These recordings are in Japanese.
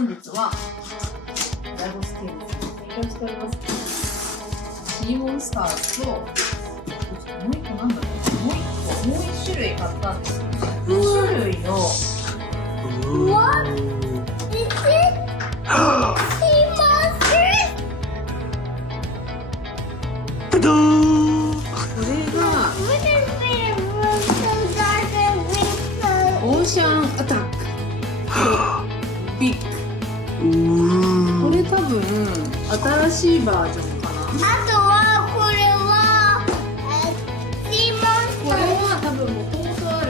本日はダイゴスティーニさんに提供しておりますシーモンスターズと、もう一個なんだろう、もう一種類買ったんですよね。2種類のWhat is it? Sea monster? これがオーシャンアタックビッグ。これ多分新しいバージョンかな。あとはこれはシーモンスこターれは多分もともとある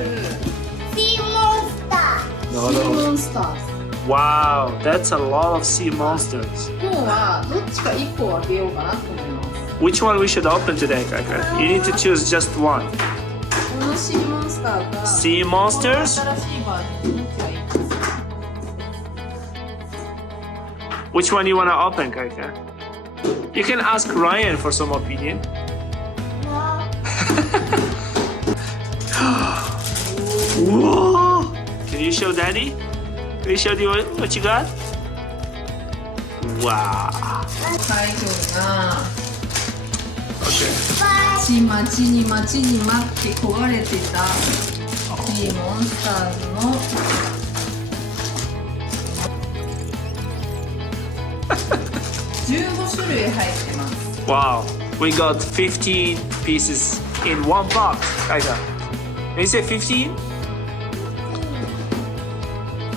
シーモンスターシーモンスターズ。 Wow, that's a lot of sea monsters. 今日はどっちか1個を開けようかなと思います。 Which one we should open today, Kaka? You need to choose just one. このシーモンスターが Sea この monsters? 新しいバージョンどっちがいいですか？ Which one you want to open, Kaka? You can ask Ryan for some opinion. Whoa! Can you show Daddy? Can you show Daddy what you got? Wow. カイ君が Okay. 待ちに待ちに待って焦がれてたシーモンスターズの15種類入ってます。 Wow. We got 15 pieces in one box, Kaka. Can you say 15?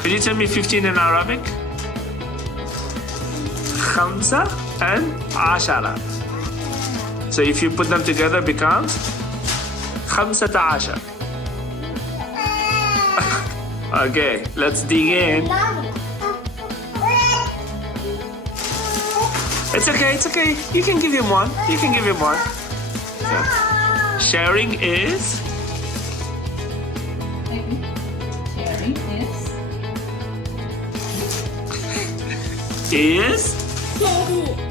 Could you tell me 15 in Arabic? خمسة and عشرة. So if you put them together, becomes خمسة عشر. Okay, let's dig in. It's okay, it's okay. You can give him one. You can give him one. So, sharing is Sharing is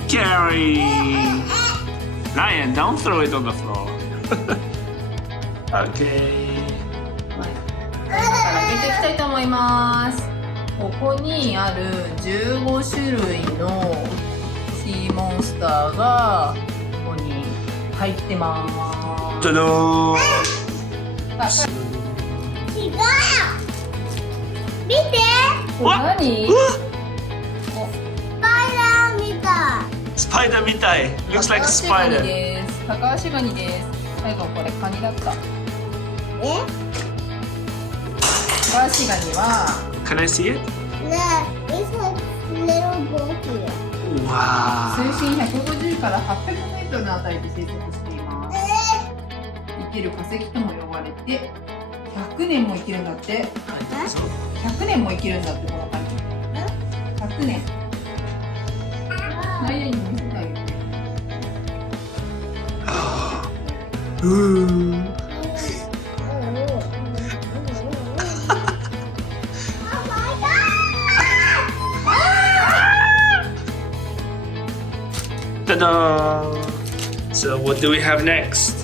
carry. Ryan, don't throw it on the floor. Okay. はい、今から開けていきたいと思います。ここにある15種類のシーモンスターがここに入ってます。 Ta-da! 違う見てこれ何？ スパイダーみたい Spider みたい. Looks like タ a カアシガニ spider. です。タカアシガニです。最後これカニだった。タカアシガニは Can I see it? It's a little boat here. Wow. 水深150から800メートルのあたりで生息しています。生きる化石とも呼ばれて100年も生きるんだって。100年も生きるんだってこのカニ。100年。何々見せてあげて。Ta-da! So what do we have next?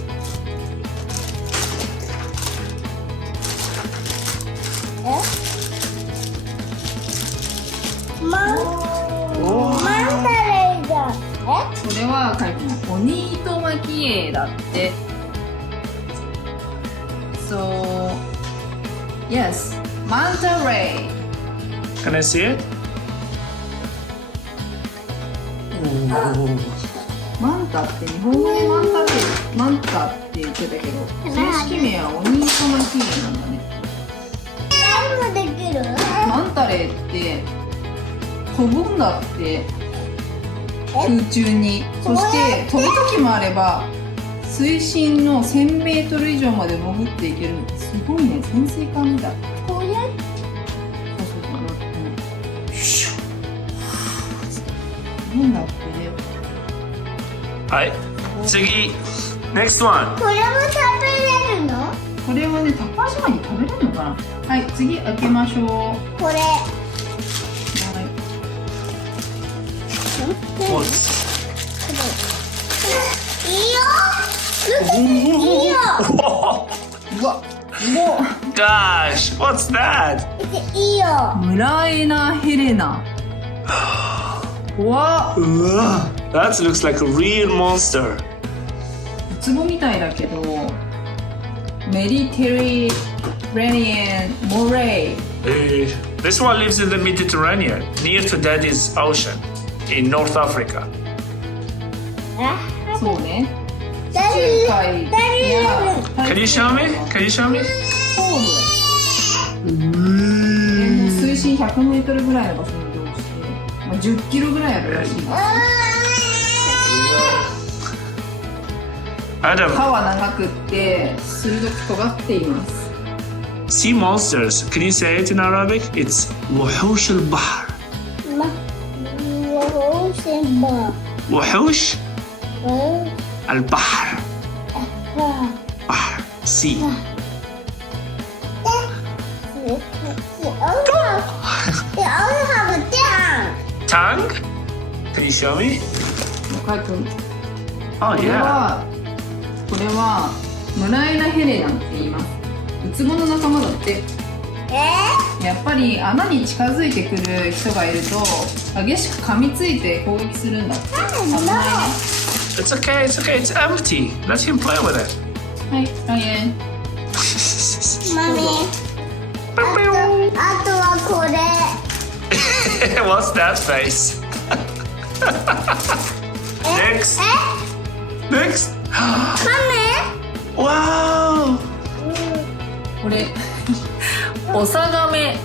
これはカイ君オニイトマキエイだって。So yes, manta ray. Can I see it? Oh. マンタって日本語でマンタって言ってたけど、正式名はオニイトマキエイなんだね。何もできるマンタレイって飛ぶんだって。空中に。そして飛ぶ時もあれば水深の1000メートル以上まで潜っていける。すごいね、潜水艦みたい。これそうなんだって。はい。次。Next one. これも食べれるのこれはね、タカアシガニ食べれるのかな。はい、次開けましょう。これWhat's いいよいいようわ、も Gosh, what's that? いいようムラエナヘレナ。怖っ。That looks like a real monster. ウツボみたいだけど、メディテリラニアンモレイ。This one lives in the Mediterranean, near to Daddy's Ocean, in North Africa. そうね。地中海や Can you show me? Can you show me? もう水深100メートルぐらいの場所に移動して、10キロぐらいあるらしいです。Adam, 歯は長くって鋭く尖っています。sea monsters. Can you say it in Arabic? It's وحوش البحر. وحوش البحر. بحر. Sea. They also have a tongue. Tongue? Can you show me? カイ君、 Oh これ yeah. はムライナヘレナって言います。ウツボの仲間だって。やっぱり穴に近づいてくる人がいると激しく噛みついて攻撃するんだって。危ないね。 It's okay. It's okay. It's empty. Let him play with it. はい、ライエン。マミあとはこれ What's that face? Next. Next. カ Wow. これオサガメ。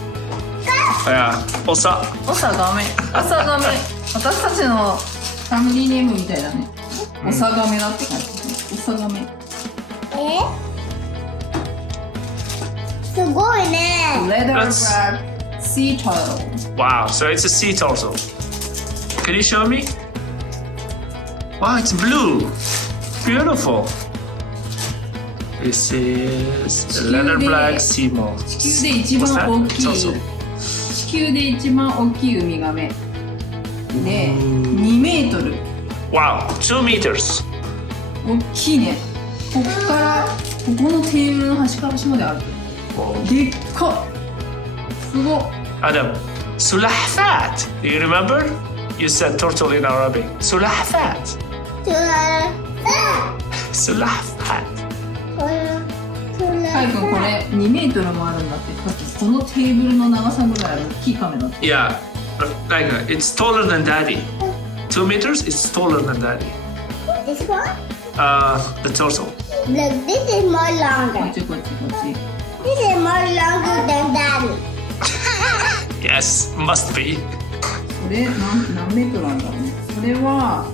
Yeah. Ossa. オサガメ。オサガメ。私たちのファミリーネームみたいだね。オサガメだって感じ。オサガメ。すごいね Leatherback sea turtle. Wow. So it's a sea turtle. Can you show me? Wow, it's blue. Beautiful. This is the leather black sea monster. 地球で一番大きい。地球で一番大きいウミガメ。で、2メートル。 Wow, 2 meters. 大きいね。ここからここのテーブルの端から端まである。でっかっ。すごっ。 Adam, sulahfat. Do you remember? You said turtle in Arabic. Sulahfat. Sulahfat. カイ君これ2メートルもあるんだって。だってこのテーブルの長さぐらいある大きいカメだって。 Yeah, like it's taller than Daddy. 2 meters. It's taller than Daddy. This one? The turtle. Look, this is more こっ longer. ちこっちこっち。 This is more longer than Daddy. Yes, must be. それ何メートルなんだろうね。それは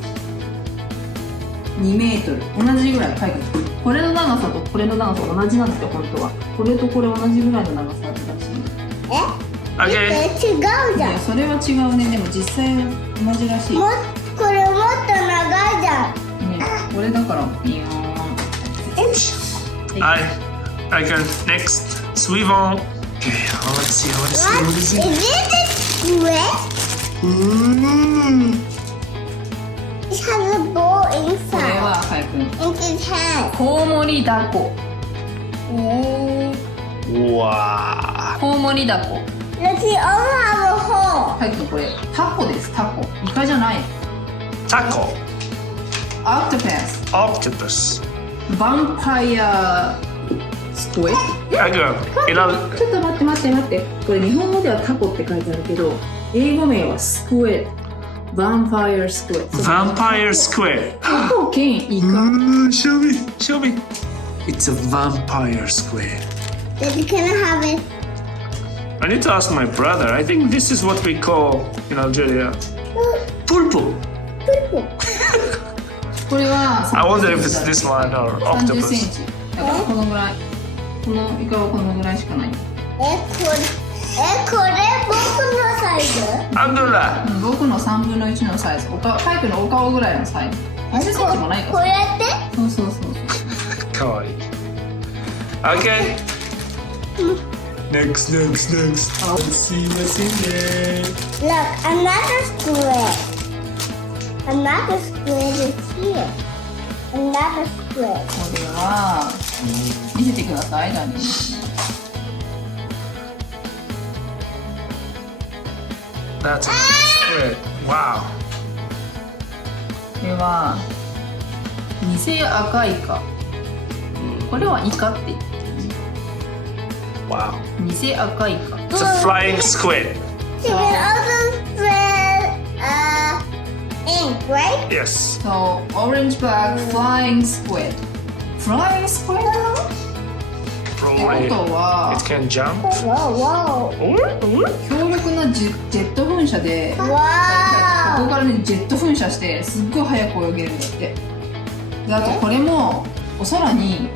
2メートル。同じぐらい。カイ君これの長さとこれの長さ同じなんですよ本当は。これとこれ同じぐらいの長さあるらしい。Okay. 違うじゃん。いやそれは違うね。でも実際同じらしい。これもっと長いじゃん。ね、これだからビヨーン。I can next. Suivant. Okay, let's see. Let's see. What? Let's see. Is it wet? It has a ball これ inside. はカイ君 In his hand. コウモリダコ。 Wow. コウモリダコ。 Look, he also have a hole. カイ君これタコです。タコ。イカじゃない。 Taco. アクトパス。 Octopus. ヴァンパイアスクエ。 I go. ちょっと待ってこれ日本語ではタコって書いてあるけど英語名はスクエ。ヴァンパイアスクエ。 Vampire squid. タコ兼イカ。 Show me. Show me. It's a vampire squid. Then can I have it? I need to ask my brother. I think this is what we call in Algeria pulpo. これは I wonder if it's this one or 30セン octopus. チ。だからこのぐらい。このイカはこのぐらいしかない。これ僕のサイズ Alhamdulillah. 僕の3分の1のサイズ。カイ君のお顔ぐらいのサイズ。30センチもないかこうら。やってそう。 Kawaii. Okay. Next. Let's see what's in there. Look, another squid. Another squid is here. Another squid. これは見せてください。ダニー。 That's a squid. Wow. これは偽赤イカ。これはイカって言ってる。 Wow. 偽赤イカ。 It's a flying squid. She can also spread ink, right? Yes. So orange black flying squid. Flying squid? ってことは It can jump. Whoa, whoa. 強力なジェット噴射でここ Wow. からねジェット噴射してすっごい速く泳げるんだって。であとこれもお空に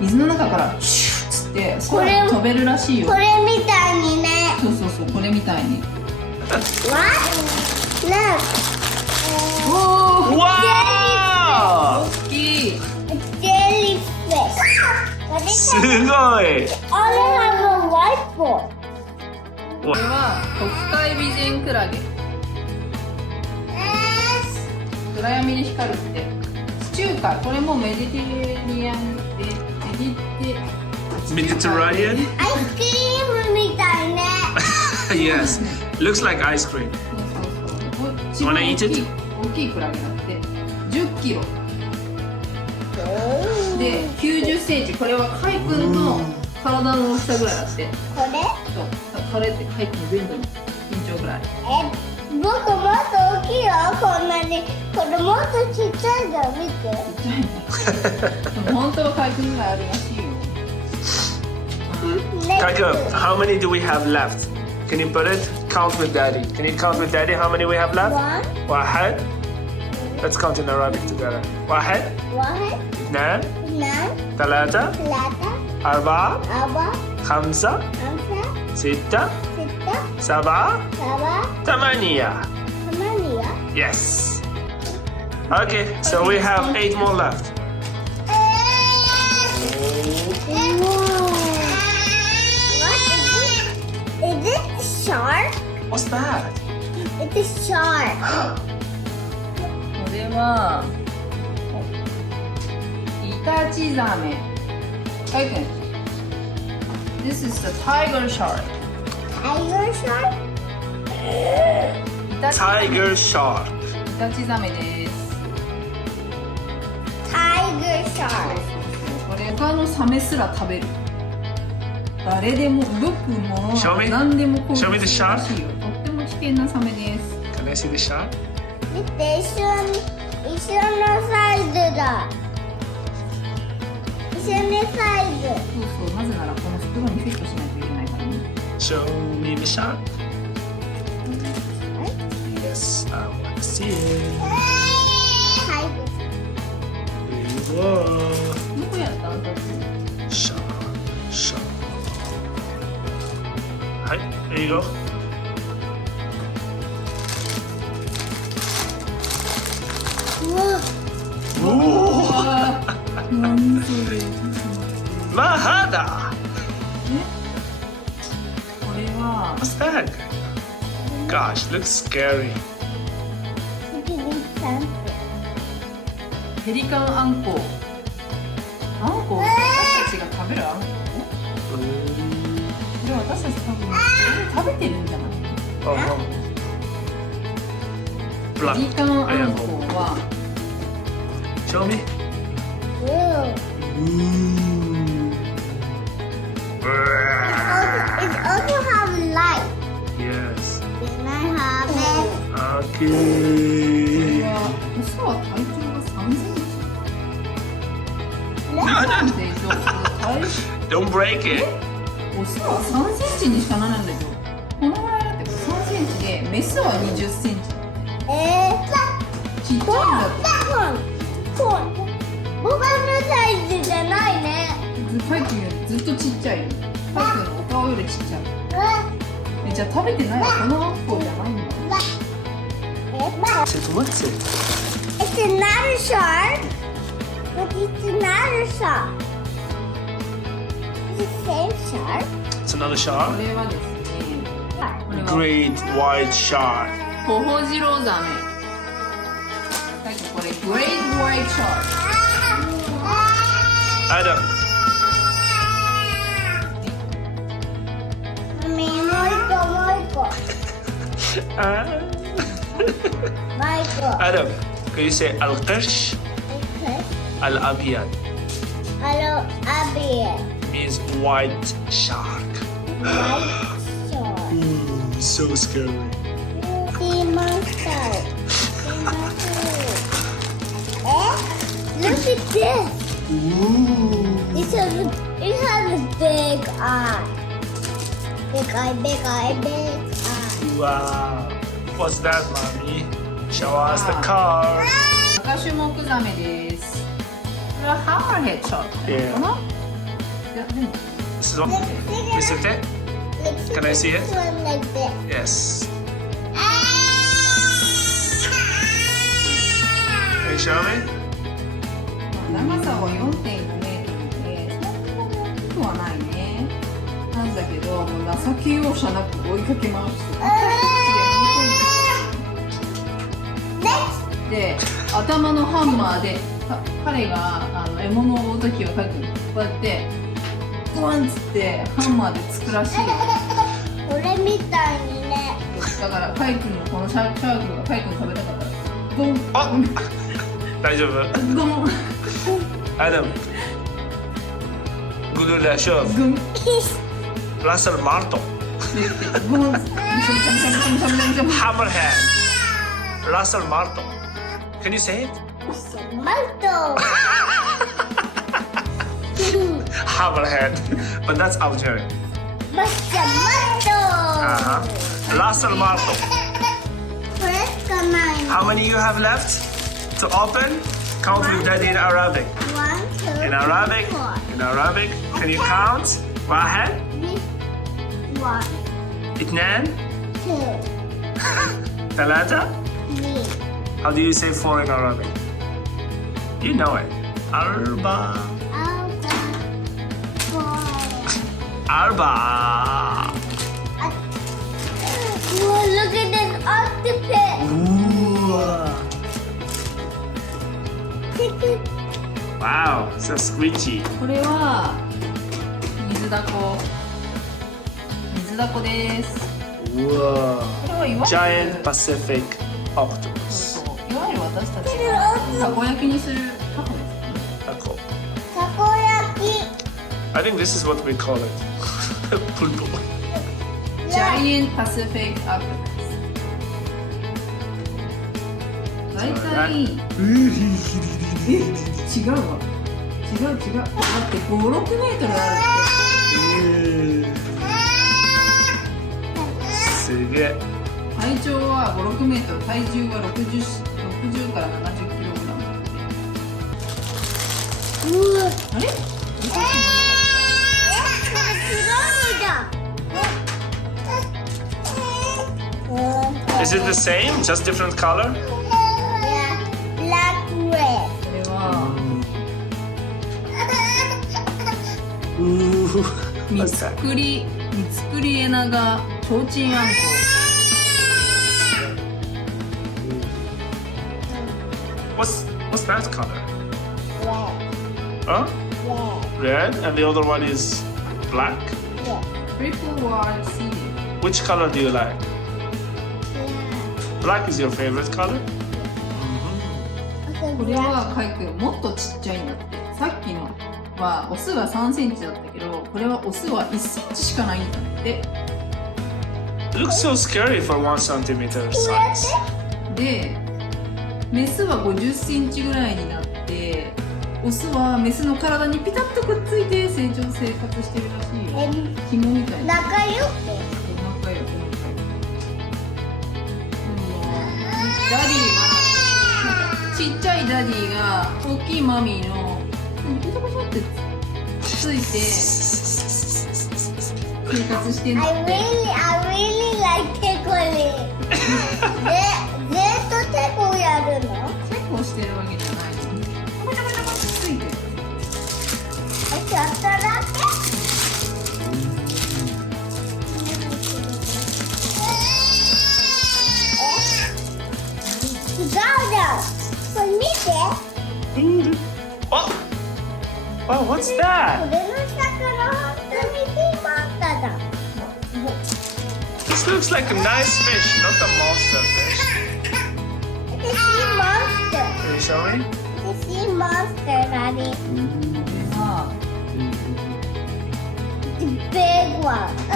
水の中からシュッつって空に飛べるらしいよ。これみたいにね。そうそうそう、これみたいに。 What? Look. おお Wow! 大きい。 Jellyfish. What is す that? ごい。 All I have a whiteboard. これは北海ビジェンクラゲ。暗闇で光るって地中海。これもメディテリアンでMediterranean? アイスクリームみたいね。Yes. Looks like ice cream. そうそうそう。 Wanna eat it? 大きいクラゲだって10キロで90センチ。これはカイ君の体の大きさぐらいだって。これ？そうこれってカイ君の全部の身長ぐらい。僕もっと大きいよ。こんなに。これもっとちっちゃいじゃん。見て。ちっちゃいね。でも本当はカイ君ぐらいあるらしいよ。Kaika, how many do we have left? Can you put it? Count with daddy. Can you count with daddy how many we have left? One, واحد. Let's count in Arabic together. واحد, واحد, اثنان, اثنان, ثلاثة, ثلاثة, أربعة, أربعة, خمسة, خمسة, ستة, ستة, سبعة, سبعة, ثمانية. ثمانية. Yes. Okay, so we have 8 more left. What is it? Is it shark? What's that? It is shark. これはイタチザメ。カイ君 This is the tiger shark. Tiger shark? イタチ Tiger shark. イタチザメです。 Tiger shark. これ他のサメすら食べる。誰でも動くもの Show は me. 何でも攻撃 Show me the するらしいよ。とっても危険なサメです。 Can I see the shark? 見て、一緒のサイズだ。一緒のサイズ。そうそう、なぜならこの袋にフィットしないといけないからね。 Show me the shark. Yes, I want to see it. どこやったんだって。 Shark, shark. Hi, there you go. うわ、 Ooh, あー、何それ。 ما هذا? これは What's that? Gosh, looks scary. ペリカンアンコウ。アンコウって私たちが食べるアンコウ？これ私たち多分食べてるんじゃない？ Oh, ペリカンアンコウは show me. It also have light. Yes. Can I have it? Okay. オスは体長が3センチ。 No, no, でdon't break it. オスは3センチにしかならないんだけど、このぐらいだって3センチで、メスは20センチ。ちっちゃいんだって。僕のサイズじゃないね。カイ君よりずっとちっちゃいよ。カイ君のお顔よりちっちゃい。じゃあ食べてないわ。このアンコウじゃないんだ。 What's it? It's another shark, but it's another shark. It's the same shark. It's another こ shark. れはですね、これは Great white shark. ホホジロザメ。カイ君これグレートホワイトシャーク。 Adam. Mommy, もう一個。 Ah. もう一個。 Adam, Can you say القرش الأبيض Hello, Abby. means white shark. So scary. Sea monster. Look at this. It has a big eye. Big eye, big eye, big eye. Wow. What's that, mommy? Show us the car. 赤種目ザメです。これはハーヘッドショットかな？いやでも This is one. Is it it? Can I see it? This one like this. Yes. Can you show me? 長さは 4.5 メートルでそんなに大きくはないね。なんだけどもう情け容赦なく追いかけ回してで頭のハンマーで彼が獲物を追う時はこうやってグワンっつってハンマーで突くらしい。これみたいにね。だからカイ君のこのシャークがカイ君食べたかったらゴンあ、大丈夫？ゴンAdam. Google that show. ゴン Russell Marto. ゴン Hammerhead. Russell Marto. Can you say it? マルト。Hammerhead. But that's Algerian. マッチャマルト。Russell Marto. これしかないの。 How many you have left to open? Count with daddy in Arabic. 1, 2, In Arabic. 4. In Arabic. Can you count? واحد. 1, اثنان. 2, ثلاثة. 3. How do you say four in Arabic? You know it. أربعة. أربعة. Whoa, look at this octopus. Wow, so squishy. これは水だこです。 Whoa. これはいわゆる Giant Pacific そう octopus. そういわゆる私たちがたこ焼きにするタコですね。Cool. たこ焼き。 I think this is what we call it. Pulpo. Giant Pacific Octopus。大体違うわ。違う。だって5、6メートルあるって。すげえ。体長は5、6メートル、体重は60から70キログラム。あれ？Is it the same? Just different color? Black, red. これは三つくりエナガちょうちんあんこ。What's that color? Red. Huh? Red. Red, and the other one is black. Red. Triple white seed。 Which color do you like? Black is your favorite color? これはカイ君もっとちっちゃいんだって。さっきのはオスが3センチだったけど、これはオスは1センチしかないんだって。 It looks so scary for 1 centimeter size. で、メスは50センチぐらいになって、オスはメスの体にピタッとくっついて生活してるらしいよ。紐みたいな。仲良く。仲良く。ダディはなんかちっちゃいダディが大きいマミーのペタペタってついて生活してんだって。I really like tickling. ずっとテコやるの？テコしてるわけじゃないの。ペタペタついてる。ちょっとだけ。違うじゃん。これ見て。Oh! Wow, what's こ that? れの魚本当にピーマンだだ。This looks like a nice fish, not a monster fish. It's a monster. show me? The sea monster, Daddy. ま The big one. あ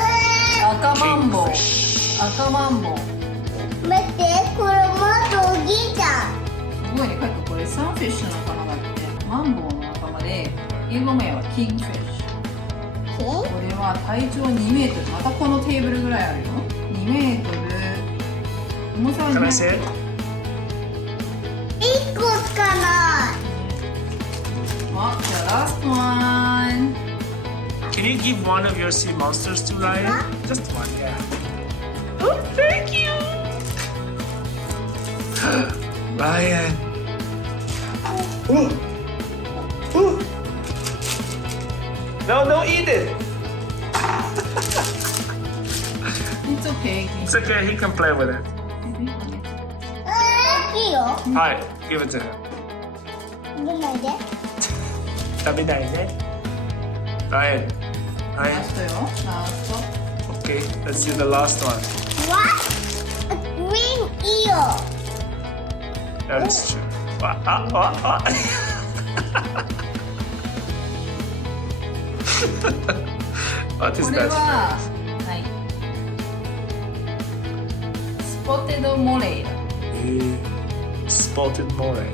赤マンボウ Kingfish. 赤マンボウ待って、これもっと大きいじゃん。すごいね、かっここれサンフィッシュの仲間だってマンボウの仲間で英語名はキングフィッシュ。これは体長2メートル、またこのテーブルぐらいあるよ。2メートル、重さは Can I 200 see it? 1個しかない。あ、じゃあラストワン。 Can you give one of your sea monsters to Ryan? Just one, yeah. Oh, thank you! Ryan! Ooh. Ooh. No, don't eat it! It's okay. It's okay, he can play with it. 大きいよ。 Hi, give it to him. 見ないで。食べないね。Ryan. ラ Ryan. ストよ、ラスト。 Okay, let's do the last one. What? A green eel. That is true. What is これ that? は、はい。スポテドモレイだ。 Spotted moray.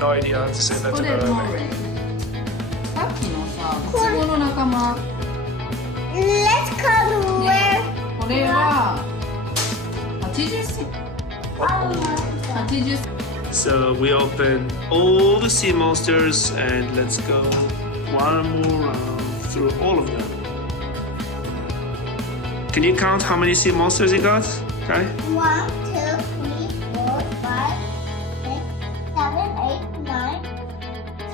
No idea how to say ス that ポ in テドモ Arabic. レイ。さっきのさ、ウツボの仲間。 Let's come where? これは80センチ。80センチ。 So we open all the sea monsters and let's go one more round through all of them. Can you count how many sea monsters you got? Okay. 1, 2, 3, 4, 5, 6, 7, 8, 9,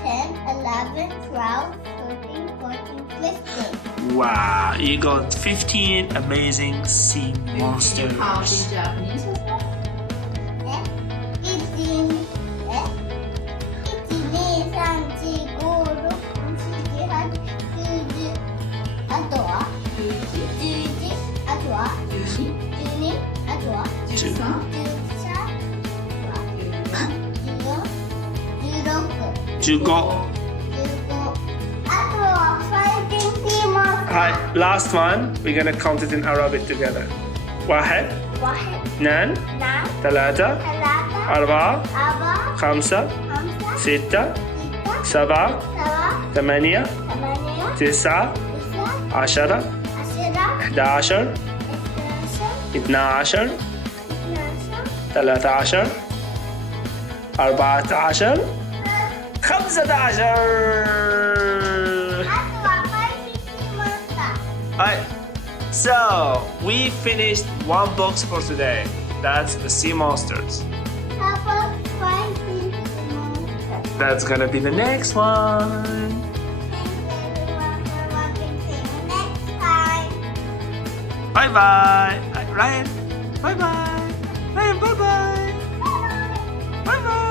10, 11, 12, 13, 14, 15. Wow, you got 15 amazing sea monsters. How in Japanese is that? あとは11、あとは12、あとは13、 15. あとは5 sea monsters. Hi, last one. We're gonna count it in Arabic together. واحد, 1 اثنان, 2 ثلاثة, 3 أربعة, 4 خمسة, 5 ستة, 6 سبعة, 7 ثمانية, 8 تسعة, 9 عشرة, 10 11, 12, 13, 14, 15. Alright, so we finished one box for today. That's the sea monsters. That's gonna be the next one. Bye bye. Ryan, bye bye. Ryan, bye bye. Bye bye.